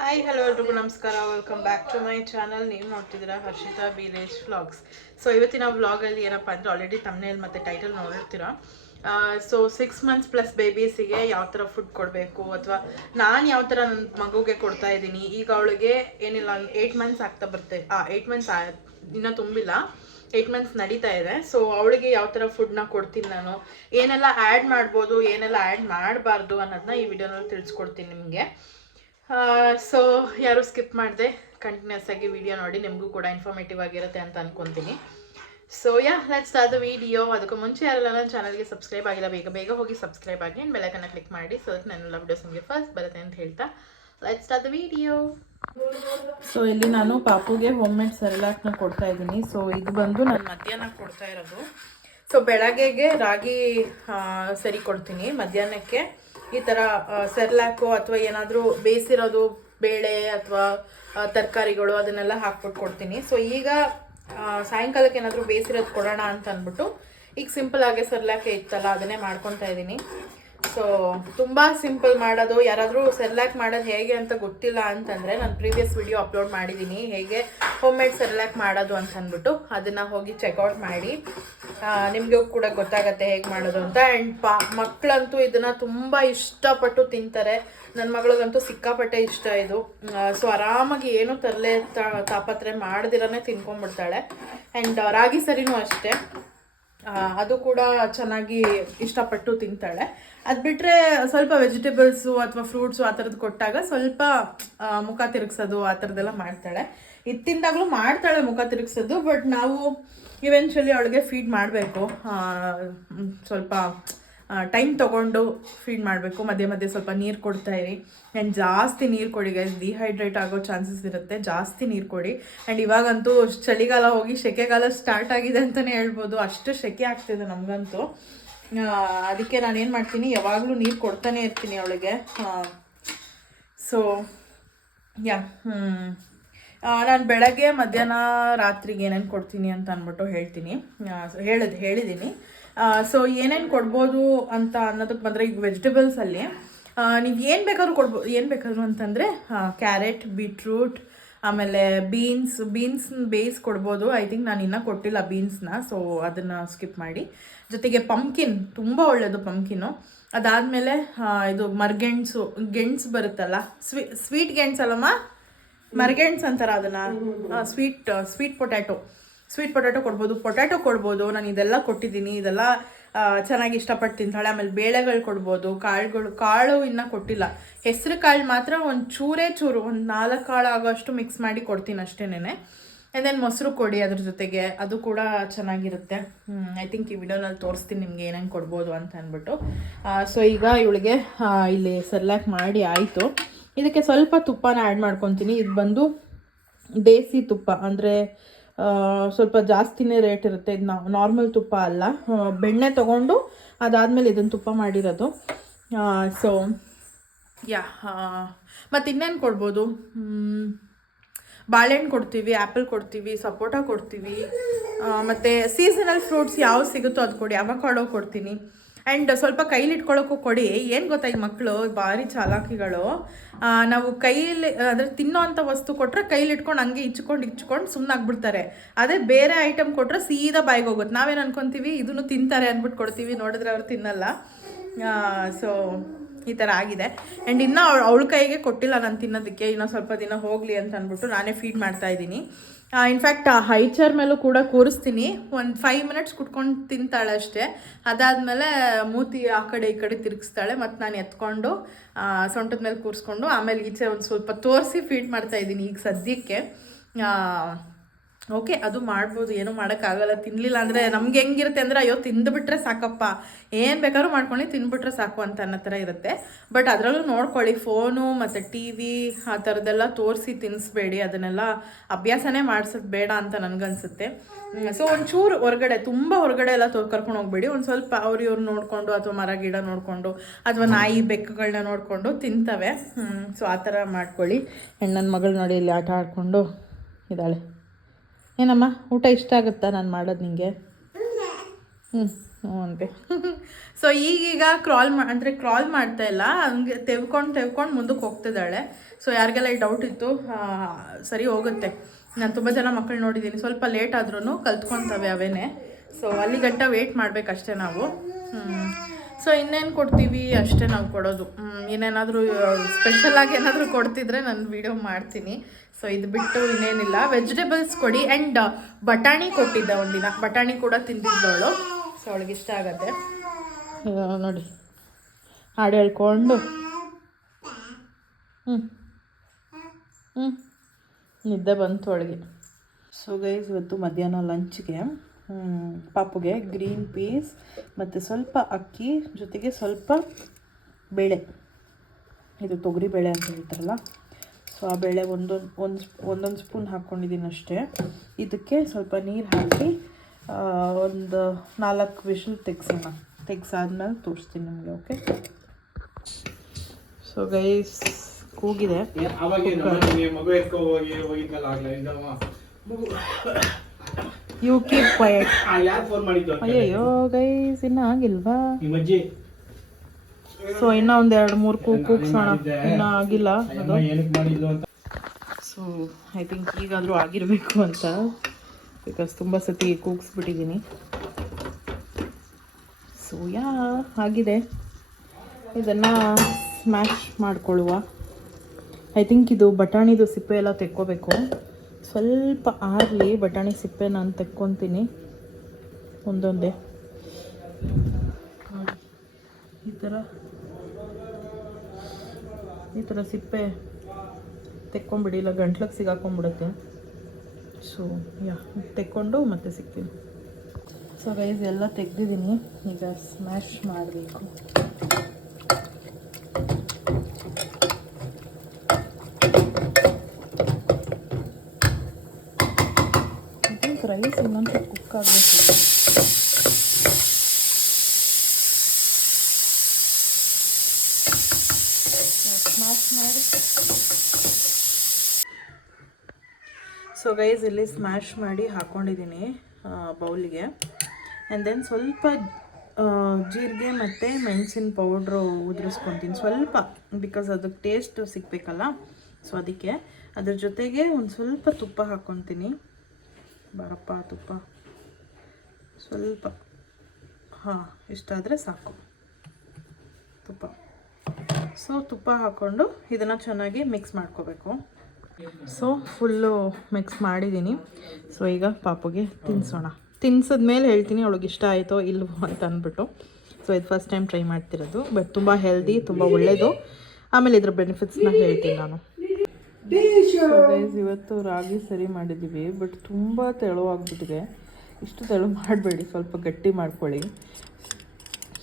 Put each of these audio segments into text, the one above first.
Hi hello ಎಲ್ರಿಗೂ ನಮಸ್ಕಾರ. Welcome back to my channel. ನೀವು ನೋಡ್ತಿದ್ದೀರಾ ಹರ್ಷಿತಾ ವಿಲೇಜ್ ವ್ಲಾಗ್ಸ್. ಸೊ ಇವತ್ತಿನ ವ್ಲಾಗಲ್ಲಿ ಏನಪ್ಪ ಅಂದರೆ ಆಲ್ರೆಡಿ ತಮ್ನೇಲ್ ಮತ್ತು ಟೈಟಲ್ ನೋಡಿರ್ತೀರಾ. ಸೊ 6 ಮಂತ್ಸ್ ಪ್ಲಸ್ ಬೇಬೀಸಿಗೆ ಯಾವ ಥರ ಫುಡ್ ಕೊಡಬೇಕು ಅಥವಾ ನಾನು ಯಾವ ಥರ ನನ್ನ ಮಗುಗೆ ಕೊಡ್ತಾ ಇದ್ದೀನಿ. ಈಗ ಅವಳಿಗೆ ಏನಿಲ್ಲ 8 ಮಂತ್ಸ್ ಆಗ್ತಾ ಬರ್ತೇವೆ. 8 ಮಂತ್ಸ್ ಇನ್ನೂ ತುಂಬಿಲ್ಲ, 8 ಮಂತ್ಸ್ ನಡೀತಾ ಇದೆ. ಸೊ ಅವಳಿಗೆ ಯಾವ ಥರ ಫುಡ್ನ ಕೊಡ್ತೀನಿ, ನಾನು ಏನೆಲ್ಲ ಆ್ಯಡ್ ಮಾಡ್ಬೋದು, ಏನೆಲ್ಲ ಆ್ಯಡ್ ಮಾಡಬಾರ್ದು ಅನ್ನೋದನ್ನ ಈ ವಿಡಿಯೋನಲ್ಲಿ ತಿಳಿಸ್ಕೊಡ್ತೀನಿ ನಿಮಗೆ. ಸೊ ಯಾರು ಸ್ಕಿಪ್ ಮಾಡಿದೆ ಕಂಟಿನ್ಯೂಸ್ ಆಗಿ ವಿಡಿಯೋ ನೋಡಿ, ನಿಮಗೂ ಕೂಡ ಇನ್ಫಾರ್ಮೇಟಿವ್ ಆಗಿರುತ್ತೆ ಅಂತ ಅನ್ಕೊತೀನಿ. So let's start the video. ಅದಕ್ಕೂ ಮುಂಚೆ ಯಾರೆಲ್ಲ ನನ್ನ ಚಾನಲ್ಗೆ ಸಬ್ಸ್ಕ್ರೈಬ್ ಆಗಿಲ್ಲ, ಬೇಗ ಬೇಗ ಹೋಗಿ ಸಬ್ಸ್ಕ್ರೈಬ್ ಆಗಿ ಆ್ಯಂಡ್ ಬೆಲ್ಲೈಕನ್ನ ಕ್ಲಿಕ್ ಮಾಡಿ, ಸೊ ದಟ್ ನನ್ನೆಲ್ಲ ವಿಡಿಯೋಸ್ ನಿಮಗೆ ಫಸ್ಟ್ ಬರುತ್ತೆ ಅಂತ ಹೇಳ್ತಾ let's start the video. So ಇಲ್ಲಿ ನಾನು ಪಾಪುಗೆ ಹೋಮ್ ಮೇಡ್ ಸೆರೆಲಾಕ್ನ ಕೊಡ್ತಾ ಇದ್ದೀನಿ. ಸೊ ಇದು ಬಂದು ನಾನು ಮಧ್ಯಾಹ್ನ ಕೊಡ್ತಾ ಇರೋದು. ಸೊ ಬೆಳಗ್ಗೆಗೆ ರಾಗಿ ಸರಿ ಕೊಡ್ತೀನಿ, ಮಧ್ಯಾಹ್ನಕ್ಕೆ ಈ ಥರ ಸೆರ್ಲಾಕು ಅಥವಾ ಏನಾದರೂ ಬೇಯಿಸಿರೋದು ಬೇಳೆ ಅಥವಾ ತರಕಾರಿಗಳು ಅದನ್ನೆಲ್ಲ ಹಾಕ್ಬಿಟ್ಟು ಕೊಡ್ತೀನಿ. ಸೊ ಈಗ ಸಾಯಂಕಾಲಕ್ಕೆ ಏನಾದರೂ ಬೇಯಿಸಿರೋದು ಕೊಡೋಣ ಅಂತ ಅಂದ್ಬಿಟ್ಟು ಈಗ ಸಿಂಪಲ್ ಆಗಿ ಸೆರ್ಲಾಕೆ ಇತ್ತಲ್ಲ ಅದನ್ನೇ ಮಾಡ್ಕೊತಾ ಇದ್ದೀನಿ. ಸೊ ತುಂಬ ಸಿಂಪಲ್ ಮಾಡೋದು. ಯಾರಾದರೂ ಸೆರ್ಲಾಕ್ ಮಾಡೋದು ಹೇಗೆ ಅಂತ ಗೊತ್ತಿಲ್ಲ ಅಂತಂದರೆ ನಾನು ಪ್ರೀವಿಯಸ್ ವಿಡಿಯೋ ಅಪ್ಲೋಡ್ ಮಾಡಿದ್ದೀನಿ, ಹೇಗೆ ಹೋಮ್ ಮೇಡ್ ಸೆರ್ಲಾಕ್ ಮಾಡೋದು ಅಂತ ಅಂದ್ಬಿಟ್ಟು ಅದನ್ನು ಹೋಗಿ ಚೆಕ್ಔಟ್ ಮಾಡಿ, ನಿಮಗೂ ಕೂಡ ಗೊತ್ತಾಗತ್ತೆ ಹೇಗೆ ಮಾಡೋದು ಅಂತ. ಆ್ಯಂಡ್ ಮಕ್ಕಳಂತೂ ಇದನ್ನು ತುಂಬ ಇಷ್ಟಪಟ್ಟು ತಿಂತಾರೆ. ನನ್ನ ಮಗಳಿಗಂತೂ ಸಿಕ್ಕಾಪಟ್ಟೆ ಇಷ್ಟ ಇದು. ಸೊ ಆರಾಮಾಗಿ ಏನು ತರಲೆ ತಾಪತ್ರೆ ಮಾಡ್ದಿರನೇ ತಿನ್ಕೊಂಡ್ಬಿಡ್ತಾಳೆ. ಆ್ಯಂಡ್ ರಾಗಿ ಸರಿನೂ ಅಷ್ಟೇ, ಅದು ಕೂಡ ಚೆನ್ನಾಗಿ ಇಷ್ಟಪಟ್ಟು ತಿಂತಾಳೆ. ಅದು ಬಿಟ್ಟರೆ ಸ್ವಲ್ಪ ವೆಜಿಟೇಬಲ್ಸು ಅಥವಾ ಫ್ರೂಟ್ಸು ಆ ಥರದ್ದು ಕೊಟ್ಟಾಗ ಸ್ವಲ್ಪ ಮುಖ ತಿರುಗಿಸೋದು ಆ ಥರದ್ದೆಲ್ಲ ಮಾಡ್ತಾಳೆ. ಇದು ತಿಂದಾಗಲೂ ಮಾಡ್ತಾಳೆ ಮುಖ ತಿರುಗಿಸೋದು. ಬಟ್ ನಾವು ಇವೆನ್ಚುಲಿ ಅವಳಿಗೆ ಫೀಡ್ ಮಾಡಬೇಕು, ಸ್ವಲ್ಪ ಟೈಮ್ ತೊಗೊಂಡು ಫೀಡ್ ಮಾಡಬೇಕು. ಮಧ್ಯೆ ಮಧ್ಯೆ ಸ್ವಲ್ಪ ನೀರು ಕೊಡ್ತಾಯಿರಿ. ಆ್ಯಂಡ್ ಜಾಸ್ತಿ ನೀರು ಕೊಡಿ ಗೈಸ್, ಡಿಹೈಡ್ರೇಟ್ ಆಗೋ ಚಾನ್ಸಸ್ ಇರುತ್ತೆ. ಜಾಸ್ತಿ ನೀರು ಕೊಡಿ. ಆ್ಯಂಡ್ ಇವಾಗಂತೂ ಚಳಿಗಾಲ ಹೋಗಿ ಸೆಕೆಗಾಲ ಸ್ಟಾರ್ಟ್ ಆಗಿದೆ ಅಂತಲೇ ಹೇಳ್ಬೋದು, ಅಷ್ಟು ಸೆಕೆ ಆಗ್ತಿದೆ ನಮಗಂತೂ. ಅದಕ್ಕೆ ನಾನು ಏನು ಮಾಡ್ತೀನಿ, ಯಾವಾಗಲೂ ನೀರು ಕೊಡ್ತಾನೆ ಇರ್ತೀನಿ ಅವಳಿಗೆ. ಸೊ ನಾನು ಬೆಳಗ್ಗೆ ಮಧ್ಯಾಹ್ನ ರಾತ್ರಿಗೆ ಏನೇನು ಕೊಡ್ತೀನಿ ಅಂತ ಅಂದ್ಬಿಟ್ಟು ಹೇಳ್ತೀನಿ, ಹೇಳಿದ್ದೀನಿ. ಸೊ ಏನೇನು ಕೊಡ್ಬೋದು ಅಂತ ಅನ್ನೋದಕ್ಕೆ ಬಂದರೆ, ಈಗ ವೆಜಿಟೇಬಲ್ಸಲ್ಲಿ ನೀವು ಏನು ಬೇಕಾದ್ರೂ ಅಂತಂದರೆ ಕ್ಯಾರೆಟ್, ಬೀಟ್ರೂಟ್, ಆಮೇಲೆ ಬೀನ್ಸ್ ಬೇಯಿಸಿ ಕೊಡ್ಬೋದು. ಐ ಥಿಂಕ್ ನಾನು ಇನ್ನೂ ಕೊಟ್ಟಿಲ್ಲ ಬೀನ್ಸ್ನ, ಸೊ ಅದನ್ನು ಸ್ಕಿಪ್ ಮಾಡಿ. ಜೊತೆಗೆ ಪಂಪ್ಕಿನ್ ತುಂಬ ಒಳ್ಳೆಯದು ಪಂಪ್ಕಿನ್ನು. ಅದಾದಮೇಲೆ ಇದು ಗೆಣಸು ಬರುತ್ತಲ್ಲ, ಸ್ವೀಟ್ ಗೆಣಸು ಅಲ್ಲಮ್ಮ, ಮರ್ಗೆಣ್ಸ್ ಅಂತಾರೆ ಅದನ್ನು, ಸ್ವೀಟ್ ಪೊಟ್ಯಾಟೊ ಕೊಡ್ಬೋದು. ನಾನು ಇದೆಲ್ಲ ಕೊಟ್ಟಿದ್ದೀನಿ, ಇದೆಲ್ಲ ಚೆನ್ನಾಗಿ ಇಷ್ಟಪಟ್ಟು ತಿಂತಾಳೆ. ಆಮೇಲೆ ಬೇಳೆಗಳು ಕೊಡ್ಬೋದು, ಕಾಳು ಇನ್ನೂ ಕೊಟ್ಟಿಲ್ಲ. ಹೆಸರು ಕಾಳು ಮಾತ್ರ ಒಂದು ಚೂರು ಒಂದು 4 ಕಾಳು ಆಗೋಷ್ಟು ಮಿಕ್ಸ್ ಮಾಡಿ ಕೊಡ್ತೀನಿ ಅಷ್ಟೇನೆ. ಆ್ಯಂಡ್ ದೆನ್ ಮೊಸರು ಕೊಡಿ ಅದ್ರ ಜೊತೆಗೆ, ಅದು ಕೂಡ ಚೆನ್ನಾಗಿರುತ್ತೆ. ಐ ಥಿಂಕ್ ಈ ವಿಡಿಯೋನಲ್ಲಿ ತೋರಿಸ್ತೀನಿ ನಿಮಗೆ ಏನೇನು ಕೊಡ್ಬೋದು ಅಂತ ಅಂದ್ಬಿಟ್ಟು. ಸೊ ಈಗ ಇವಳಿಗೆ ಇಲ್ಲಿ ಸೆರ್ಲಾಕ್ ಮಾಡಿ ಆಯಿತು. ಇದಕ್ಕೆ ಸ್ವಲ್ಪ ತುಪ್ಪನ ಆ್ಯಡ್ ಮಾಡ್ಕೊತೀನಿ. ಇದು ಬಂದು ದೇಸಿ ತುಪ್ಪ, ಅಂದರೆ ಸ್ವಲ್ಪ ಜಾಸ್ತಿನೇ ರೇಟ್ ಇರುತ್ತೆ. ಇದು ನಾರ್ಮಲ್ ತುಪ್ಪ ಅಲ್ಲ, ಬೆಣ್ಣೆ ತೊಗೊಂಡು ಅದಾದಮೇಲೆ ಇದನ್ನು ತುಪ್ಪ ಮಾಡಿರೋದು. ಸೊ ಮತ್ತು ಇನ್ನೇನು ಕೊಡ್ಬೋದು, ಬಾಳೆಹಣ್ಣು ಕೊಡ್ತೀವಿ, ಆ್ಯಪಲ್ ಕೊಡ್ತೀವಿ, ಸಪೋಟ ಕೊಡ್ತೀವಿ, ಮತ್ತು ಸೀಸನಲ್ ಫ್ರೂಟ್ಸ್ ಯಾವ ಸಿಗುತ್ತೋ ಅದು ಕೊಡಿ. ಅವಕಾಡೋ ಕೊಡ್ತೀನಿ. ಆ್ಯಂಡ್ ಸ್ವಲ್ಪ ಕೈಲಿ ಇಟ್ಕೊಳ್ಳೋಕ್ಕೂ ಕೊಡಿ. ಏನು ಗೊತ್ತಾ, ಈ ಮಕ್ಕಳು ಭಾರಿ ಚಾಲಾಕಿಗಳು. ನಾವು ಕೈಯಲ್ಲಿ ಅಂದರೆ ತಿನ್ನೋ ಅಂಥ ವಸ್ತು ಕೊಟ್ಟರೆ ಕೈಲಿ ಇಟ್ಕೊಂಡು ಹಂಗೆ ಇಚ್ಕೊಂಡು ಸುಮ್ಮನಾಗ್ಬಿಡ್ತಾರೆ. ಅದೇ ಬೇರೆ ಐಟಮ್ ಕೊಟ್ಟರೆ ಸೀದಾ ಬಾಯಿಗೆ ಹೋಗುತ್ತೆ. ನಾವೇನು ಅನ್ಕೊತೀವಿ ಇದನ್ನು ತಿಂತಾರೆ ಅಂದ್ಬಿಟ್ಟು ಕೊಡ್ತೀವಿ, ನೋಡಿದ್ರೆ ಅವ್ರು ತಿನ್ನಲ್ಲ. ಸೊ ಈ ಥರ ಆಗಿದೆ. ಆ್ಯಂಡ್ ಇನ್ನೂ ಅವಳ ಕೈಗೆ ಕೊಟ್ಟಿಲ್ಲ ನಾನು ತಿನ್ನೋದಕ್ಕೆ, ಇನ್ನೂ ಸ್ವಲ್ಪ ದಿನ ಹೋಗಲಿ ಅಂತ ಅಂದ್ಬಿಟ್ಟು ನಾನೇ ಫೀಡ್ ಮಾಡ್ತಾಯಿದ್ದೀನಿ. ಇನ್ಫ್ಯಾಕ್ಟ್ ಹೈ ಚೇರ್ ಮೇಲೂ ಕೂಡ ಕೂರಿಸ್ತೀನಿ. ಒಂದು 5 ಮಿನಿಟ್ಸ್ ಕುಟ್ಕೊಂಡು ತಿಂತಾಳೆ ಅಷ್ಟೇ. ಅದಾದಮೇಲೆ ಮೂತಿ ಆ ಕಡೆ ಈ ಕಡೆ ತಿರುಗಿಸ್ತಾಳೆ. ಮತ್ತು ನಾನು ಎತ್ಕೊಂಡು ಸೊಂಟದ ಮೇಲೆ ಕೂರಿಸ್ಕೊಂಡು ಆಮೇಲೆ ಈಚೆ ಒಂದು ಸ್ವಲ್ಪ ತೋರಿಸಿ ಫೀಡ್ ಮಾಡ್ತಾಯಿದ್ದೀನಿ ಈಗ ಸದ್ಯಕ್ಕೆ. ಓಕೆ, ಅದು ಮಾಡ್ಬೋದು, ಏನೂ ಮಾಡೋಕ್ಕಾಗಲ್ಲ. ತಿನ್ನಲಿಲ್ಲ ಅಂದರೆ ನಮ್ಗೆ ಹೆಂಗಿರುತ್ತೆ ಅಂದರೆ, ಅಯ್ಯೋ ತಿಂದುಬಿಟ್ರೆ ಸಾಕಪ್ಪ, ಏನು ಬೇಕಾದ್ರೂ ಮಾಡ್ಕೊಂಡು ತಿಂದುಬಿಟ್ರೆ ಸಾಕು ಅಂತ ಅನ್ನೋ ಥರ ಇರುತ್ತೆ. ಬಟ್ ಅದರಲ್ಲೂ ನೋಡ್ಕೊಳ್ಳಿ, ಫೋನು ಮತ್ತು ಟಿ ವಿ ಆ ಥರದ್ದೆಲ್ಲ ತೋರಿಸಿ ತಿನ್ನಿಸ್ಬೇಡಿ. ಅದನ್ನೆಲ್ಲ ಅಭ್ಯಾಸನೇ ಮಾಡಿಸೋದು ಬೇಡ ಅಂತ ನನಗನ್ಸುತ್ತೆ. ಸೊ ಒಂಚೂರು ಹೊರಗಡೆ, ತುಂಬ ಹೊರಗಡೆ ಎಲ್ಲ ಕರ್ಕೊಂಡು ಹೋಗ್ಬೇಡಿ. ಒಂದು ಸ್ವಲ್ಪ ಇವ್ರು ನೋಡಿಕೊಂಡು ಅಥವಾ ಮರ ಗಿಡ ನೋಡಿಕೊಂಡು ಅಥವಾ ನಾಯಿ ಬೆಕ್ಕುಗಳನ್ನ ನೋಡಿಕೊಂಡು ತಿಂತವೆ. ಸೊ ಆ ಥರ ಮಾಡ್ಕೊಳ್ಳಿ. ನನ್ನ ಮಗಳು ನೋಡಿ ಇಲ್ಲಿ ಆಟ ಆಡಿಕೊಂಡು ಇದ್ದಾಳೆ. ಏನಮ್ಮ ಊಟ ಇಷ್ಟ ಆಗುತ್ತಾ ನಾನು ಮಾಡೋದು ನಿಮಗೆ? ಹ್ಞೂ ಅಂತೆ. ಸೊ ಈಗೀಗ ಕ್ರಾಲ್ ಮಾಡ್ತಾ ಇಲ್ಲ, ಹಂಗೆ ತೆವ್ಕೊಂಡು ಮುಂದಕ್ಕೆ ಹೋಗ್ತಿದ್ದಾಳೆ. ಸೊ ಯಾರಿಗೆಲ್ಲ ಈ ಡೌಟ್ ಇತ್ತು, ಸರಿ ಹೋಗುತ್ತೆ. ನಾನು ತುಂಬ ಜನ ಮಕ್ಕಳು ನೋಡಿದ್ದೀನಿ, ಸ್ವಲ್ಪ ಲೇಟ್ ಆದ್ರೂ ಕಲ್ತ್ಕೊತವೆ ಅವೇನೆ. ಸೊ ಅಲ್ಲಿ ಗಂಟ ವೆಯ್ಟ್ ಮಾಡಬೇಕಷ್ಟೇ ನಾವು. ಸೊ ಇನ್ನೇನು ಕೊಡ್ತೀವಿ ಅಷ್ಟೇ ನಾವು ಕೊಡೋದು. ಇನ್ನೇನಾದರೂ ಸ್ಪೆಷಲಾಗಿ ಏನಾದರೂ ಕೊಡ್ತಿದ್ರೆ ನಾನು ವೀಡಿಯೋ ಮಾಡ್ತೀನಿ. ಸೊ ಇದು ಬಿಟ್ಟು ಇನ್ನೇನಿಲ್ಲ. ವೆಜಿಟೇಬಲ್ಸ್ ಕೊಡಿ. ಆ್ಯಂಡ್ ಬಟಾಣಿ ಕೊಟ್ಟಿದ್ದೆ ಒಂದಿನ, ಬಟಾಣಿ ಕೂಡ ತಿಂದಿದ್ದವಳು. ಸೊ ಅವಳಿಗೆ ಇಷ್ಟ ಆಗತ್ತೆ ನೋಡಿ. ಹಾಡು ಹೇಳ್ಕೊಂಡು ನಿದ್ದೆ ಬಂತು ಅವಳಿಗೆ. ಸೊ ಗೈಸ್, ಇವತ್ತು ಮಧ್ಯಾಹ್ನ ಲಂಚ್ಗೆ ಪಾಪುಗೆ ಗ್ರೀನ್ ಪೀಸ್ ಮತ್ತು ಸ್ವಲ್ಪ ಅಕ್ಕಿ ಜೊತೆಗೆ ಸ್ವಲ್ಪ ಬೇಳೆ, ಇದು ತೊಗರಿ ಬೇಳೆ ಅಂತ ಹೇಳ್ತಾರಲ್ಲ, ಸೊ ಆ ಬೇಳೆ ಒಂದೊಂದು ಸ್ಪೂನ್ ಹಾಕ್ಕೊಂಡಿದ್ದೀನಿ ಅಷ್ಟೇ. ಇದಕ್ಕೆ ಸ್ವಲ್ಪ ನೀರು ಹಾಕಿ ಒಂದು 4 ವಿಷಲ್ ತೆಗ್ಸಾದ್ಮೇಲೆ ತೋರಿಸ್ತೀನಿ ನಿಮಗೆ. ಓಕೆ. ಸೊ ಗೈಸ್, ಕೂಗಿದೆ. You keep quiet. ಅಯ್ಯೋ ಗೈಸ್, ಇನ್ನೂ ಆಗಿಲ್ವಾ? ಸೊ ಇನ್ನೂ ಒಂದು 2-3 ಕೂಗ್ಸೋಣ, ಇನ್ನೂ ಆಗಿಲ್ಲ ಅದು. ಸೊ ಐ ಥಿಂಕ್ ಈಗಾದರೂ ಆಗಿರಬೇಕು ಅಂತ, ಬಿಕಾಸ್ ತುಂಬ ಸತಿ ಕೂಗಿಸ್ಬಿಟ್ಟಿದ್ದೀನಿ. ಸೊ ಆಗಿದೆ. ಇದನ್ನು ಸ್ಮ್ಯಾಶ್ ಮಾಡ್ಕೊಳ್ಳುವ. ಐ ಥಿಂಕ್ ಇದು ಬಟಾಣಿದು ಸಿಪ್ಪೆ ಎಲ್ಲ ತೆಕ್ಕೋಬೇಕು. ಸ್ವಲ್ಪ ಆರಲಿ ಬಟಾಣಿ ಸಿಪ್ಪೆ ನಾನು ತೆಕ್ಕೊತೀನಿ ಒಂದೊಂದೇ. ಈ ಥರ ಸಿಪ್ಪೆ ತೆಕ್ಕೊಂಬಿಡಿ, ಇಲ್ಲ ಗಂಟ್ಲಿಗೆ ಸಿಗಾಕೊಂಡ್ಬಿಡುತ್ತೆ. ಸೊ ತೆಕ್ಕೊಂಡು ಮತ್ತೆ ಸಿಗ್ತೀನಿ. ಸೊ ಗೈಸ್, ಎಲ್ಲ ತೆಗ್ದಿದ್ದೀನಿ. ಈಗ ಸ್ಮ್ಯಾಶ್ ಮಾಡಬೇಕು. ರೈಸ್ ಇನ್ನೊಂದು ಕುಕ್ ಆಗಬೇಕು. ಸ್ಮ್ಯಾಶ್ ಮಾಡಿ. ಸೊ ಗೈಸ್, ಇಲ್ಲಿ ಸ್ಮ್ಯಾಶ್ ಮಾಡಿ ಹಾಕ್ಕೊಂಡಿದ್ದೀನಿ ಬೌಲಿಗೆ. ಆ್ಯಂಡ್ ದೆನ್ ಸ್ವಲ್ಪ ಜೀರಿಗೆ ಮತ್ತು ಮೆಣಸಿನ ಪೌಡ್ರು ಉದುರಿಸ್ಕೊತೀನಿ ಸ್ವಲ್ಪ, ಬಿಕಾಸ್ ಅದಕ್ಕೆ ಟೇಸ್ಟ್ ಸಿಗಬೇಕಲ್ಲ. ಸೊ ಅದಕ್ಕೆ ಅದ್ರ ಜೊತೆಗೆ ಒಂದು ಸ್ವಲ್ಪ ತುಪ್ಪ ಹಾಕ್ಕೊತೀನಿ. ಬಾರಪ್ಪ ತುಪ್ಪ ಸ್ವಲ್ಪ, ಇಷ್ಟಾದರೆ ಸಾಕು ತುಪ್ಪ. ಸೊ ತುಪ್ಪ ಹಾಕ್ಕೊಂಡು ಇದನ್ನು ಚೆನ್ನಾಗಿ ಮಿಕ್ಸ್ ಮಾಡ್ಕೋಬೇಕು. ಸೊ ಫುಲ್ಲು ಮಿಕ್ಸ್ ಮಾಡಿದ್ದೀನಿ. ಸೊ ಈಗ ಪಾಪುಗೆ ತಿನ್ಸಿದ್ಮೇಲೆ ಹೇಳ್ತೀನಿ ಅವಳಿಗೆ ಇಷ್ಟ ಆಯಿತೋ ಇಲ್ವೋ ಅಂತ ಅಂದ್ಬಿಟ್ಟು. ಸೊ ಇದು ಫಸ್ಟ್ ಟೈಮ್ ಟ್ರೈ ಮಾಡ್ತಿರೋದು, ಬಟ್ ತುಂಬ ಹೆಲ್ದಿ, ತುಂಬ ಒಳ್ಳೆಯದು. ಆಮೇಲೆ ಇದ್ರ ಬೆನಿಫಿಟ್ಸ್ನ ಹೇಳ್ತೀನಿ ನಾನು. ಇವತ್ತು ರಾಗಿ ಸರಿ ಮಾಡಿದ್ದೀವಿ, ಬಟ್ ತುಂಬ ತೆಳುವಾಗ್ಬಿಟ್ಟಿದೆ. ಇಷ್ಟು ತೆಳು ಮಾಡಬೇಡಿ, ಸ್ವಲ್ಪ ಗಟ್ಟಿ ಮಾಡ್ಕೊಳ್ಳಿ.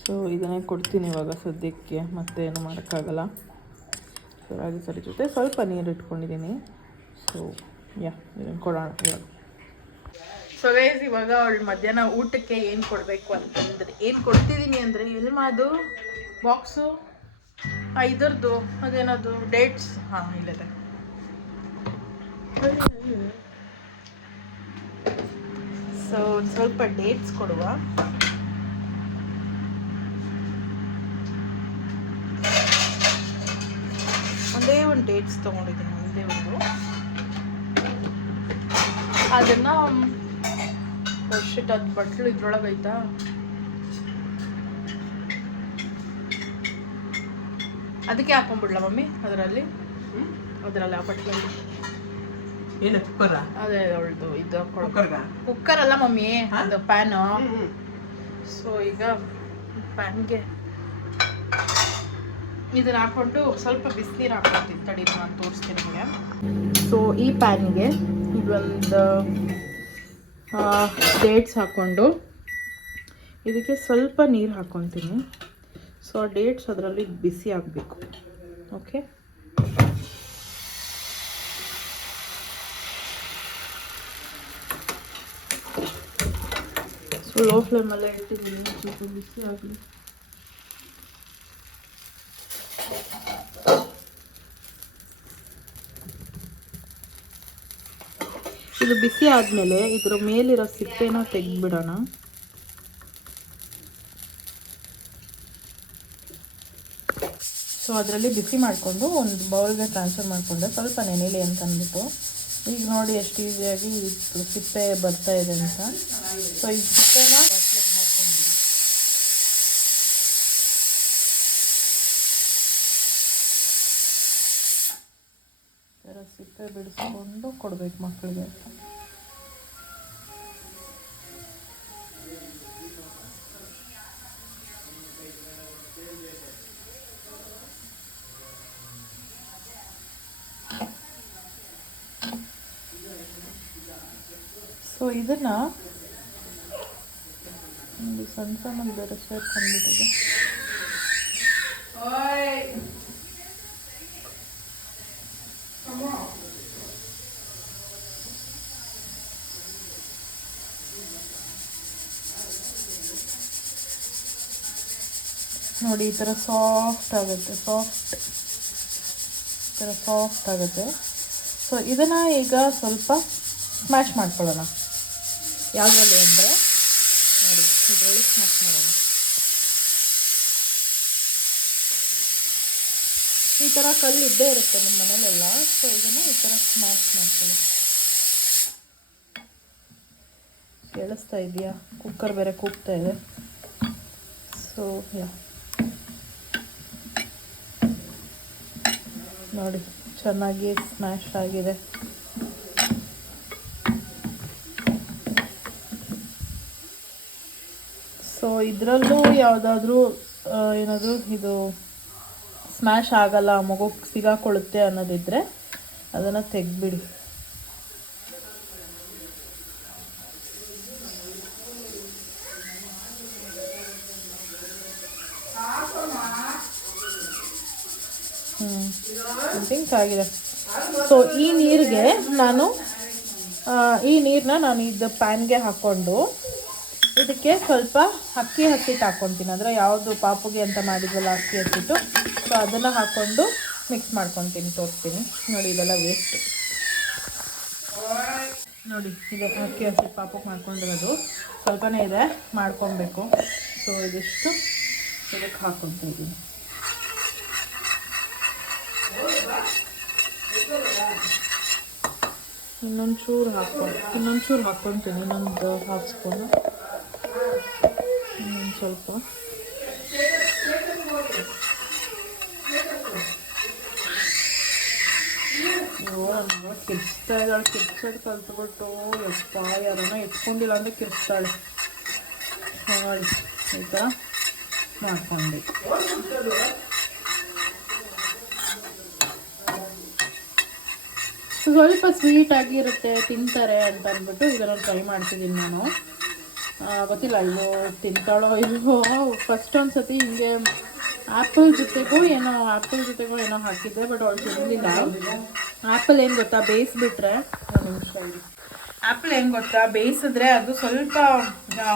ಸೊ ಇದನ್ನೇ ಕೊಡ್ತೀನಿ ಇವಾಗ ಸದ್ಯಕ್ಕೆ, ಮತ್ತೇನು ಮಾಡೋಕ್ಕಾಗಲ್ಲ. ಸೊ ರಾಗಿ ಸರಿ ಜೊತೆ ಸ್ವಲ್ಪ ನೀರು ಇಟ್ಕೊಂಡಿದ್ದೀನಿ. ಸೊ ಇದನ್ನು ಕೊಡೋಣ ಇವಾಗ. ಸೊ ಗೈಸ್, ಇವಾಗ ಅವಳು ಮಧ್ಯಾಹ್ನ ಊಟಕ್ಕೆ ಏನು ಕೊಡಬೇಕು ಅಂತಂದರೆ, ಏನು ಕೊಡ್ತಿದ್ದೀನಿ ಅಂದರೆ, ಎಲ್ಲಿ ಅದು ಬಾಕ್ಸು ಇದರದ್ದು ಅದೇನದು ಡೇಟ್ಸ್, ಇಲ್ಲದೆ. ಸೊ ಸ್ವಲ್ಪ ಡೇಟ್ಸ್ ಕೊಡುವ. ಒಂದೇ ಒಂದು ಡೇಟ್ಸ್ ತೊಗೊಂಡಿದ್ದೀನಿ, ಒಂದೇ ಒಂದು. ಅದನ್ನು ಅದು ಬಟ್ಲು ಇದ್ರೊಳಗೆ ಐತಾ. ಅದಕ್ಕೆ ಹಾಕೊಂಡ್ಬಿಡ್ಲ ಮಮ್ಮಿ ಅದರಲ್ಲಿ ಆ ಬಟ್ಲಲ್ಲಿ. ಏನು ಕುಕ್ಕರ? ಅದೇ ಅವಳದು ಇದು ಕುಕ್ಕರ್ ಅಲ್ಲ ಮಮ್ಮಿ, ಅದು ಪ್ಯಾನು. ಸೊ ಈಗ ಪ್ಯಾನ್ಗೆ ಇದನ್ನ ಹಾಕೊಂಡು ಸ್ವಲ್ಪ ಬಿಸಿನೀರು ಹಾಕೊಳ್ತೀನಿ. ತಡಿ ನಾನು ತೋರಿಸ್ತೀನಿ ನಿಮಗೆ. ಸೊ ಈ ಪ್ಯಾನಿಗೆ ಇದೊಂದು ಡೇಟ್ಸ್ ಹಾಕ್ಕೊಂಡು ಇದಕ್ಕೆ ಸ್ವಲ್ಪ ನೀರು ಹಾಕ್ಕೊತೀನಿ. ಸೊ ಆ ಡೇಟ್ಸ್ ಅದರಲ್ಲಿ ಬಿಸಿ ಆಗಬೇಕು. ಓಕೆ. ಸೊ ಲೋ ಫ್ಲೇಮಲ್ಲೇ ಇಟ್ಟಿದ್ದೀನಿ, ಸ್ವಲ್ಪ ಬಿಸಿ ಆಗಲಿ. ಇದು ಬಿಸಿ ಆದಮೇಲೆ ಇದರ ಮೇಲಿರೋ ಸಿಪ್ಪೆನ ತೆಗೆದ್ಬಿಡೋಣ. ಅದರಲ್ಲಿ ಬಿಸಿ ಮಾಡಿಕೊಂಡು ಒಂದು ಬೌಲ್ಗೆ ಟ್ರಾನ್ಸ್ಫರ್ ಮಾಡಿಕೊಂಡೆ, ಸ್ವಲ್ಪ ನೆನೆಯಲಿ ಅಂತ ಅಂದ್ಬಿಟ್ಟು. ಈಗ ನೋಡಿ ಎಷ್ಟು ಈಸಿಯಾಗಿ ಸಿಪ್ಪೆ ಬರ್ತಾ ಇದೆ ಅಂತ. ಸೊ ಈ ಸಿಪ್ಪೆನ ಬಟ್ಲಿಗೆ ಹಾಕ್ಕೊಂಡು ಸಿಪ್ಪೆ ಬಿಡಿಸ್ಕೊಂಡು ಕೊಡಬೇಕು ಮಕ್ಕಳಿಗೆ. ಸೊ ಇದನ್ನು ಸಣ್ಣ ಸಣ್ಣ ಬೇರೆ ಸೇರ್ಕೊಂಡ್ಬಿಟ್ಟಿದೆ. ನೋಡಿ ಈ ಥರ ಸಾಫ್ಟ್ ಆಗುತ್ತೆ, ಸಾಫ್ಟ್ ಆಗುತ್ತೆ. ಸೊ ಇದನ್ನು ಈಗ ಸ್ವಲ್ಪ ಸ್ಮ್ಯಾಶ್ ಮಾಡ್ಕೊಳ್ಳೋಣ. ಯಾವುದರಲ್ಲಿ ಅಂದರೆ ನೋಡಿ ಇದರಲ್ಲಿ ಸ್ಮ್ಯಾಶ್ ಮಾಡೋಣ. ಈ ಥರ ಕಲ್ಲು ಇದ್ದೇ ಇರುತ್ತೆ ನಿಮ್ಮ ಮನೇಲೆಲ್ಲ. ಸೊ ಇದನ್ನು ಈ ಥರ ಸ್ಮ್ಯಾಶ್ ಮಾಡ್ಕೊಳ್ಳಿ. ಕೇಳಿಸ್ತಾ ಇದೆಯಾ? ಕುಕ್ಕರ್ ಬೇರೆ ಕೂಗ್ತಾ ಇದೆ. ಸೊ ನೋಡಿ ಚೆನ್ನಾಗಿ ಸ್ಮ್ಯಾಶ್ ಆಗಿದೆ. ಸೊ ಇದರಲ್ಲೂ ಯಾವುದಾದ್ರೂ ಏನಾದರೂ ಇದು ಸ್ಮ್ಯಾಶ್ ಆಗಲ್ಲ, ಮಗುಗೆ ಸಿಗಾಕೊಳ್ಳುತ್ತೆ ಅನ್ನೋದಿದ್ದರೆ ಅದನ್ನು ತೆಗೆದ್ಬಿಡಿ. ಥಿಂಕ್ ಆಗಿದೆ. ಸೊ ಈ ನೀರಿಗೆ ನಾನು ಇದು ಪ್ಯಾನ್ಗೆ ಹಾಕ್ಕೊಂಡು ಇದಕ್ಕೆ ಸ್ವಲ್ಪ ಅಕ್ಕಿ ಹಸಿಟ್ಟು ಹಾಕ್ಕೊತೀನಿ. ಅಂದರೆ ಯಾವುದು ಪಾಪುಗೆ ಅಂತ ಮಾಡಿದ್ವಲ್ಲ ಅಕ್ಕಿ ಹಸಿಟ್ಟು, ಸೊ ಅದನ್ನು ಹಾಕ್ಕೊಂಡು ಮಿಕ್ಸ್ ಮಾಡ್ಕೊತೀನಿ, ತೋರಿಸ್ತೀನಿ. ನೋಡಿ ಇದೆಲ್ಲ ವೇಸ್ಟ್. ನೋಡಿ ಇದೆ ಅಕ್ಕಿ ಹಸಿಟ್ಟು ಪಾಪುಗೆ ಮಾಡ್ಕೊಂಡಿರೋದು, ಸ್ವಲ್ಪನೇ ಇದೆ, ಮಾಡ್ಕೊಬೇಕು. ಸೊ ಇದಿಷ್ಟು ಇದಕ್ಕೆ ಹಾಕ್ಕೊತಾ ಇದ್ದೀನಿ. ಇನ್ನೊಂಚೂರು ಹಾಕ್ಕೊತೀನಿ, ಇನ್ನೊಂದು ಹಾಫ್ ಸ್ಪೂನು, ಇನ್ನೊಂದು ಸ್ವಲ್ಪ. ಕಿರ್ಚ್ತಾ ಇದ್ದಾಳೆ, ಕಿರ್ಚೋದು ಕಲ್ತ್ಬಿಟ್ಟು ಯಪ್ಪ ಯಾರನ್ನ ಎತ್ಕೊಂಡಿಲ್ಲ ಅಂದರೆ ಕಿರ್ಚ್ತಾಳೆ. ನೋಡಿ ಈ ಥರ ಮಾಡ್ಕೊಂಡು ಸ್ವಲ್ಪ ಸ್ವೀಟಾಗಿರುತ್ತೆ, ತಿಂತಾರೆ ಅಂತ ಅಂದ್ಬಿಟ್ಟು ಇದನ್ನು ಟ್ರೈ ಮಾಡ್ತಿದ್ದೀನಿ ನಾನು. ಗೊತ್ತಿಲ್ಲ ಇದು ತಿಂತಾಳೋ ಇಲ್ವೋ. ಫಸ್ಟ್ ಒಂದು ಸತಿ ಹಿಂಗೆ ಆ್ಯಪಲ್ ಜೊತೆಗೂ ಏನೋ ಹಾಕಿದ್ದೆ, ಬಟ್ ಅವಳು ತಿನ್ನಲಿಲ್ಲ. ಆ್ಯಪಲ್ ಏನು ಗೊತ್ತಾ, ಬೇಯಿಸ್ಬಿಟ್ರೆ ಬೇಯಿಸಿದ್ರೆ ಅದು ಸ್ವಲ್ಪ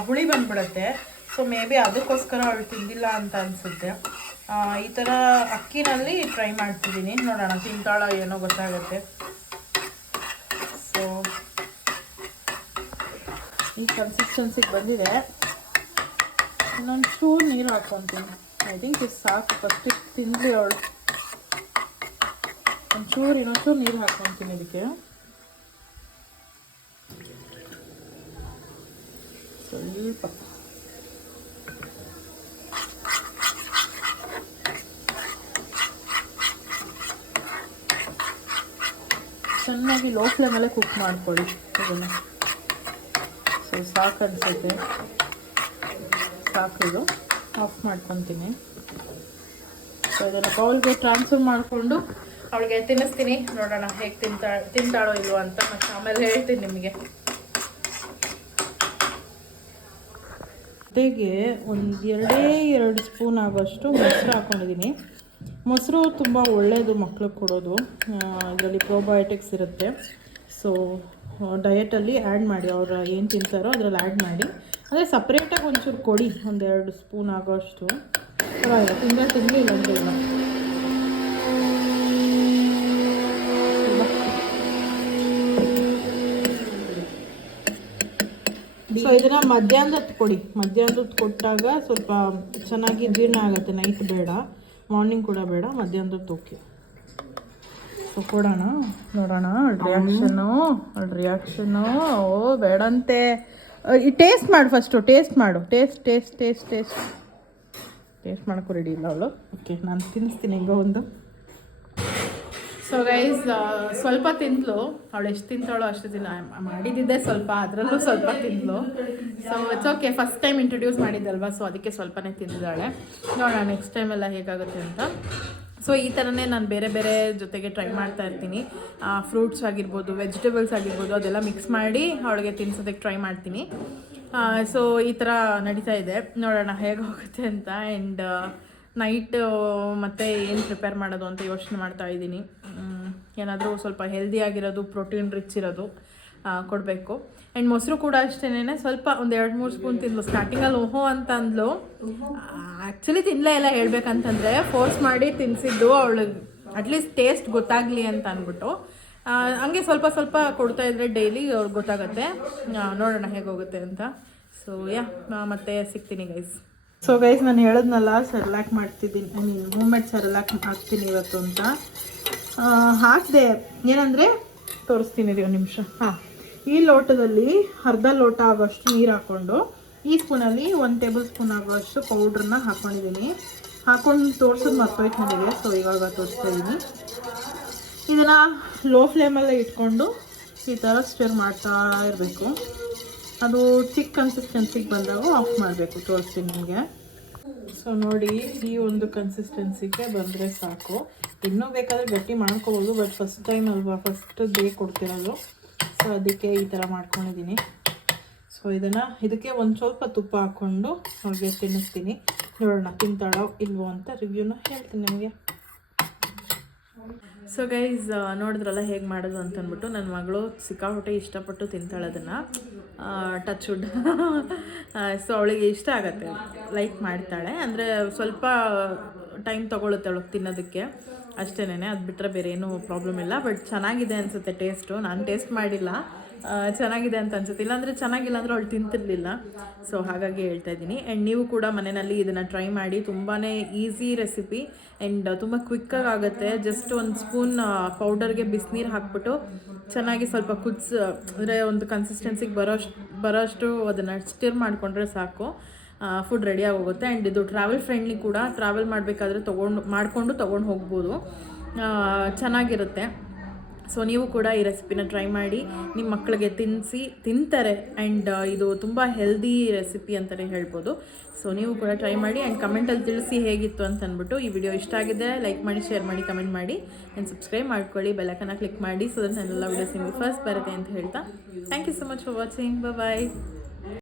ಹುಳಿ ಬಂದ್ಬಿಡುತ್ತೆ. ಸೊ ಮೇ ಬಿ ಅದಕ್ಕೋಸ್ಕರ ಅವಳು ತಿಂದಿಲ್ಲ ಅಂತ ಅನಿಸುತ್ತೆ. ಈ ಥರ ಅಕ್ಕಿನಲ್ಲಿ ಟ್ರೈ ಮಾಡ್ತಿದ್ದೀನಿ, ನೋಡೋಣ ತಿಂತಾಳೋ ಏನೋ ಗೊತ್ತಾಗುತ್ತೆ. ಸೊ ಈ ಕನ್ಸಿಸ್ಟೆನ್ಸಿಗೆ ಬಂದಿದೆ. ಇನ್ನೊಂದು ಚೂರು ನೀರು ಹಾಕ್ಕೊತೀನಿ. ಐ ಥಿಂಕ್ ಇದು ಸಾಕು, ಫಸ್ಟಿಗೆ ತಿನ್ನಲಿ ಅವಳು. ಇನ್ನೊಂಚೂರು ನೀರು ಹಾಕ್ಕೊತೀನಿ ಇದಕ್ಕೆ. ಸ್ವಲ್ಪ ಚೆನ್ನಾಗಿ ಲೋ ಫ್ಲೇಮಲ್ಲೇ ಕುಕ್ ಮಾಡ್ಕೊಳ್ಳಿ ಇದನ್ನು. ಸೊ ಸಾಕು ಅನಿಸುತ್ತೆ, ಸಾಕಿದು ಆಫ್ ಮಾಡ್ಕೊತೀನಿ. ಸೊ ಇದನ್ನು ಬೌಲ್ಗೆ ಟ್ರಾನ್ಸ್ಫರ್ ಮಾಡಿಕೊಂಡು ಅವಳಿಗೆ ತಿನ್ನಿಸ್ತೀನಿ. ನೋಡೋಣ ಹೇಗೆ ತಿಂತಾಳೋ ಇಲ್ವೋ ಅಂತ, ಮತ್ತು ಆಮೇಲೆ ಹೇಳ್ತೀನಿ ನಿಮಗೆ. ಜೊತೆಗೆ ಒಂದು 2 ಸ್ಪೂನ್ ಆಗೋಷ್ಟು ಮೊಸರು ಹಾಕ್ಕೊಂಡಿದ್ದೀನಿ. ಮೊಸರು ತುಂಬ ಒಳ್ಳೆಯದು ಮಕ್ಳಿಗೆ ಕೊಡೋದು, ಇದರಲ್ಲಿ ಪ್ರೋಬಯೋಟಿಕ್ಸ್ ಇರುತ್ತೆ. ಸೊ ಡಯಟಲ್ಲಿ ಆ್ಯಡ್ ಮಾಡಿ, ಅವ್ರು ಏನು ತಿಂತಾರೋ ಅದರಲ್ಲಿ ಆ್ಯಡ್ ಮಾಡಿ. ಅಂದರೆ ಸಪ್ರೇಟಾಗಿ ಒಂಚೂರು ಕೊಡಿ, 1-2 ಸ್ಪೂನ್ ಆಗೋಷ್ಟು. ಪರವಾಗಿಲ್ಲ, ತಿನ್ನಲಿಲ್ಲ ಅಂದರೆ ಇಲ್ಲ. ಸೊ ಇದನ್ನು ಮಧ್ಯಾಹ್ನದ ಕೊಡಿ. ಮಧ್ಯಾಹ್ನದ ಕೊಟ್ಟಾಗ ಸ್ವಲ್ಪ ಚೆನ್ನಾಗಿ ಜೀರ್ಣ ಆಗುತ್ತೆ, ನೈಟ್ ಬೇಡ. ಮಾರ್ನಿಂಗ್ ಕೂಡ ಬೇಡ, ಮಧ್ಯಾಹ್ನದ ಓಕೆ. ಸೊ ಕೊಡೋಣ, ನೋಡೋಣ ರಿಯಾಕ್ಷನ್ನು. ಓ ಬೇಡಂತೆ. ಈ ಟೇಸ್ಟ್ ಮಾಡು ಫಸ್ಟು, ಟೇಸ್ಟ್ ಮಾಡು. ಟೇಸ್ಟ್ ಮಾಡೋಕ್ಕೂ ರೆಡಿ ಇಲ್ಲ ಅವಳು. ಓಕೆ, ನಾನು ತಿನ್ನಿಸ್ತೀನಿ ಹೆಂಗೋ ಒಂದು. ಸೊ ಗೈಸ್, ಸ್ವಲ್ಪ ತಿಂದ್ಲು. ಅವಳು ಎಷ್ಟು ತಿಂತಾಳೋ ಅಷ್ಟು ದಿನ ಮಾಡಿದ್ದಿದ್ದೆ ಸ್ವಲ್ಪ, ಅದರಲ್ಲೂ ಸ್ವಲ್ಪ ತಿಂದ್ಲು. So it's okay, first time introduce ಮಾಡಿದ್ದಲ್ವ, ಸೊ ಅದಕ್ಕೆ ಸ್ವಲ್ಪನೇ ತಿಂದಿದ್ದಾಳೆ. ನೋಡೋಣ ನೆಕ್ಸ್ಟ್ ಟೈಮೆಲ್ಲ ಹೇಗಾಗುತ್ತೆ ಅಂತ. ಸೊ ಈ ಥರನೇ ನಾನು ಬೇರೆ ಬೇರೆ ಜೊತೆಗೆ ಟ್ರೈ ಮಾಡ್ತಾ ಇರ್ತೀನಿ. ಫ್ರೂಟ್ಸ್ ಆಗಿರ್ಬೋದು, ವೆಜಿಟೇಬಲ್ಸ್ ಆಗಿರ್ಬೋದು, ಅದೆಲ್ಲ ಮಿಕ್ಸ್ ಮಾಡಿ ಅವಳಿಗೆ ತಿನ್ಸೋದಕ್ಕೆ ಟ್ರೈ ಮಾಡ್ತೀನಿ. ಸೊ ಈ ಥರ ನಡೀತಾ ಇದೆ, ನೋಡೋಣ ಹೇಗೆ ಹೋಗುತ್ತೆ ಅಂತ. ಆ್ಯಂಡ್ ನೈಟ್ ಮತ್ತು ಏನು ಪ್ರಿಪೇರ್ ಮಾಡೋದು ಅಂತ ಯೋಚನೆ ಮಾಡ್ತಾ ಇದ್ದೀನಿ. ಏನಾದರೂ ಸ್ವಲ್ಪ ಹೆಲ್ದಿ ಆಗಿರೋದು, ಪ್ರೋಟೀನ್ ರಿಚ್ ಇರೋದು ಕೊಡಬೇಕು. ಆ್ಯಂಡ್ ಮೊಸರು ಕೂಡ ಅಷ್ಟೇನೆ, ಸ್ವಲ್ಪ ಒಂದು 2-3 ಸ್ಪೂನ್ ತಿಂದ್ಲು. ಸ್ಟಾರ್ಟಿಂಗಲ್ಲಿ ಓಹೋ ಅಂತ ಅಂದ್ಲು. ಆ್ಯಕ್ಚುಲಿ ತಿನ್ನಲೇ ಇಲ್ಲ ಹೇಳ್ಬೇಕಂತಂದರೆ, ಫೋರ್ಸ್ ಮಾಡಿ ತಿನ್ನಿಸಿದ್ದು ಅವಳಿಗೆ ಅಟ್ಲೀಸ್ಟ್ ಟೇಸ್ಟ್ ಗೊತ್ತಾಗಲಿ ಅಂತ ಅಂದ್ಬಿಟ್ಟು. ಹಂಗೆ ಸ್ವಲ್ಪ ಸ್ವಲ್ಪ ಕೊಡ್ತಾಯಿದ್ರೆ ಡೈಲಿ ಅವ್ರಿಗೆ ಗೊತ್ತಾಗುತ್ತೆ. ನೋಡೋಣ ಹೇಗೆ ಹೋಗುತ್ತೆ ಅಂತ. ಸೊ ಮತ್ತೆ ಸಿಗ್ತೀನಿ ಗೈಸ್. ಸೊ ಗೈಸ್, ನಾನು ಹೇಳಿದ್ನಲ್ಲ ಸೆರ್ಲಾಕ್ ಮಾಡ್ತಿದ್ದೀನಿ, ಮೂಮೆಂಟ್ ಸೆರ್ಲಾಕ್ ಹಾಕ್ತೀನಿ ಇವತ್ತು ಅಂತ. ಹಾಕಿದೆ ಏನಂದರೆ ತೋರಿಸ್ತೀನಿ ರೀ ಒಂದು ನಿಮಿಷ. ಈ ಲೋಟದಲ್ಲಿ ಅರ್ಧ ಲೋಟ ಆಗೋಷ್ಟು ನೀರು ಹಾಕ್ಕೊಂಡು, ಈ ಸ್ಪೂನಲ್ಲಿ 1 ಟೇಬಲ್ ಸ್ಪೂನ್ ಆಗೋಷ್ಟು ಪೌಡ್ರನ್ನ ಹಾಕ್ಕೊಂಡಿದ್ದೀನಿ. ಹಾಕ್ಕೊಂಡು ತೋರಿಸೋದು ಮರ್ತೋಯ್ತು ನನಗೆ. ಸೊ ಇವಾಗ ತೋರಿಸ್ತಾ ಇದ್ದೀನಿ. ಇದನ್ನು ಲೋ ಫ್ಲೇಮಲ್ಲೇ ಇಟ್ಕೊಂಡು ಈ ಥರ ಸ್ಟಿರ್ ಮಾಡ್ತಾ ಇರಬೇಕು. ಅದು ಚಿಕ್ಕ ಕನ್ಸಿಸ್ಟೆನ್ಸಿಗೆ ಬಂದಾಗ ಆಫ್ ಮಾಡಬೇಕು. ತೋರಿಸ್ತೀನಿ ನಿಮಗೆ. ಸೊ ನೋಡಿ, ಈ ಒಂದು ಕನ್ಸಿಸ್ಟೆನ್ಸಿಗೆ ಬಂದರೆ ಸಾಕು. ಇನ್ನೂ ಬೇಕಾದರೆ ಗಟ್ಟಿ ಮಾಡ್ಕೋಬೋದು, ಬಟ್ ಫಸ್ಟ್ ಟೈಮ್ ಅಲ್ವಾ, ಫಸ್ಟ್ ಡೇ ಕೊಡ್ತಿರೋದು. ಸೊ ಅದಕ್ಕೆ ಈ ಥರ ಮಾಡ್ಕೊಂಡಿದ್ದೀನಿ. ಸೊ ಇದಕ್ಕೆ ಒಂದು ಸ್ವಲ್ಪ ತುಪ್ಪ ಹಾಕ್ಕೊಂಡು ಅವ್ರಿಗೆ ತಿನ್ನಿಸ್ತೀನಿ. ನೋಡೋಣ ತಿಂತಾಳೋ ಇಲ್ವೋ ಅಂತ ರಿವ್ಯೂನ ಹೇಳ್ತೀನಿ ನಿಮಗೆ. ಸೊ ಗೈಸ್, ನೋಡಿದ್ರಲ್ಲ ಹೇಗೆ ಮಾಡೋದು ಅಂತ ಅಂದ್ಬಿಟ್ಟು. ನನ್ನ ಮಗಳು ಸಿಕ್ಕಾಪಟ್ಟೆ ಇಷ್ಟಪಟ್ಟು ತಿಂತಾಳೆ ಅದನ್ನು. Touch wood. ಸೊ ಅವಳಿಗೆ ಇಷ್ಟ ಆಗುತ್ತೆ, ಲೈಕ್ ಮಾಡ್ತಾಳೆ. ಅಂದರೆ ಸ್ವಲ್ಪ ಟೈಮ್ ತೊಗೊಳುತ್ತೆ ಅವಳಿಗೆ ತಿನ್ನೋದಕ್ಕೆ ಅಷ್ಟೇನೆ. ಅದು ಬಿಟ್ಟರೆ ಬೇರೆ ಏನೂ ಪ್ರಾಬ್ಲಮ್ ಇಲ್ಲ. ಬಟ್ ಚೆನ್ನಾಗಿದೆ ಅನಿಸುತ್ತೆ ಟೇಸ್ಟು. ನಾನು ಟೇಸ್ಟ್ ಮಾಡಿಲ್ಲ, ಚೆನ್ನಾಗಿದೆ ಅಂತ ಅನ್ಸುತ್ತೆ. ಇಲ್ಲಾಂದರೆ ಚೆನ್ನಾಗಿಲ್ಲ ಅಂದರೆ ಅವಳು ತಿಂತಿರಲಿಲ್ಲ. ಸೊ ಹಾಗಾಗಿ ಹೇಳ್ತಾ ಇದ್ದೀನಿ. ಆ್ಯಂಡ್ ನೀವು ಕೂಡ ಮನೆಯಲ್ಲಿ ಇದನ್ನು ಟ್ರೈ ಮಾಡಿ. ತುಂಬಾ ಈಸಿ ರೆಸಿಪಿ ಆ್ಯಂಡ್ ತುಂಬ ಕ್ವಿಕ್ಕಾಗಿ ಆಗುತ್ತೆ. ಜಸ್ಟ್ 1 ಸ್ಪೂನ್ ಪೌಡರ್ಗೆ ಬಿಸಿನೀರು ಹಾಕ್ಬಿಟ್ಟು ಚೆನ್ನಾಗಿ ಸ್ವಲ್ಪ ಅಂದರೆ ಒಂದು ಕನ್ಸಿಸ್ಟೆನ್ಸಿಗೆ ಬರೋಷ್ಟು ಅದನ್ನು ಸ್ಟಿರ್ ಮಾಡಿಕೊಂಡ್ರೆ ಸಾಕು, ಫುಡ್ ರೆಡಿಯಾಗಿ ಹೋಗುತ್ತೆ. ಆ್ಯಂಡ್ ಇದು ಟ್ರಾವೆಲ್ ಫ್ರೆಂಡ್ಲಿ ಕೂಡ. ಟ್ರಾವೆಲ್ ಮಾಡಬೇಕಾದ್ರೆ ಮಾಡಿಕೊಂಡು ತೊಗೊಂಡು ಹೋಗ್ಬೋದು, ಚೆನ್ನಾಗಿರುತ್ತೆ. ಸೊ ನೀವು ಕೂಡ ಈ ರೆಸಿಪಿನ ಟ್ರೈ ಮಾಡಿ, ನಿಮ್ಮ ಮಕ್ಕಳಿಗೆ ತಿಂತಾರೆ. ಆ್ಯಂಡ್ ಇದು ತುಂಬ ಹೆಲ್ದಿ ರೆಸಿಪಿ ಅಂತಲೇ ಹೇಳ್ಬೋದು. ಸೊ ನೀವು ಕೂಡ ಟ್ರೈ ಮಾಡಿ ಆ್ಯಂಡ್ ಕಮೆಂಟಲ್ಲಿ ತಿಳಿಸಿ ಹೇಗಿತ್ತು ಅಂತ ಅಂದ್ಬಿಟ್ಟು. ಈ ವಿಡಿಯೋ ಇಷ್ಟ ಆಗಿದೆ ಲೈಕ್ ಮಾಡಿ, ಶೇರ್ ಮಾಡಿ, ಕಮೆಂಟ್ ಮಾಡಿ ಆ್ಯಂಡ್ ಸಬ್ಸ್ಕ್ರೈಬ್ ಮಾಡ್ಕೊಳ್ಳಿ. ಬೆಲ್ಲೈಕನ್ನ ಕ್ಲಿಕ್ ಮಾಡಿ, ಸೊ ದಟ್ ನನ್ನೆಲ್ಲ ವಿಡಿಯೋಸ್ ನಿಮಗೆ ಫಸ್ಟ್ ಬರುತ್ತೆ ಅಂತ ಹೇಳ್ತಾ thank you so much for watching. Bye.